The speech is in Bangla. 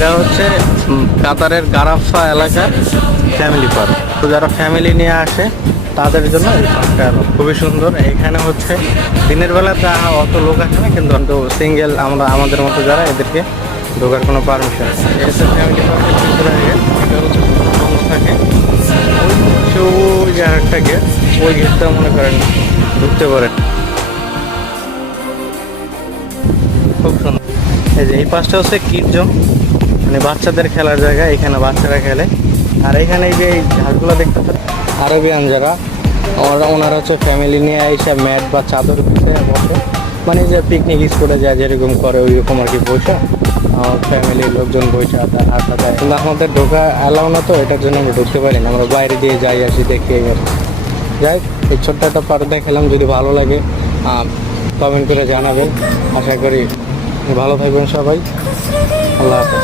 এটা হচ্ছে কাতারের গারাফা এলাকার ফ্যামিলি পার্ক। তো যারা ফ্যামিলি নিয়ে আসে তাদের জন্য এই পার্কটা খুবই সুন্দর। এখানে হচ্ছে দিনের বেলা অত লোক আসে না, কিন্তু সিঙ্গেল আমরা আমাদের মতো যারা এদেরকে ঢোকার কোনো পারমিশন নেই। এটা হচ্ছে ফ্যামিলি পার্কের ভিতরে এটা হচ্ছে বন্ধ থাকে। ওই যে আরেকটা গেট, ওই গেটটা মনে করেন ঢুকতে পারেন। খুব সুন্দর। এই যে এই পাশটা হচ্ছে কিড জোন, মানে বাচ্চাদের খেলার জায়গা, এখানে বাচ্চারা খেলে। আর এখানে এই যে এই ঘাসগুলো দেখতে আরবিয়ান যারা ওনারা হচ্ছে ফ্যামিলি নিয়ে এসে ম্যাট বা চাদর বিছিয়ে বসে, মানে যে পিকনিক স্পটে যায় যেরকম করে ওইরকম আর কি বসে ফ্যামিলির লোকজন বসে তার আড্ডা দেয়। কিন্তু আমাদের ঢোকা অ্যালাউ না, তো এটার জন্য আমরা ঢুকতে পারি না, আমরা বাইরে দিয়ে যাই আসি দেখি। যাই এই ছোট্ট একটা পার্ক দেখালাম, যদি ভালো লাগে কমেন্ট করে জানাবেন। আশা করি ভালো থাকবেন সবাই। আল্লাহ হাফেজ।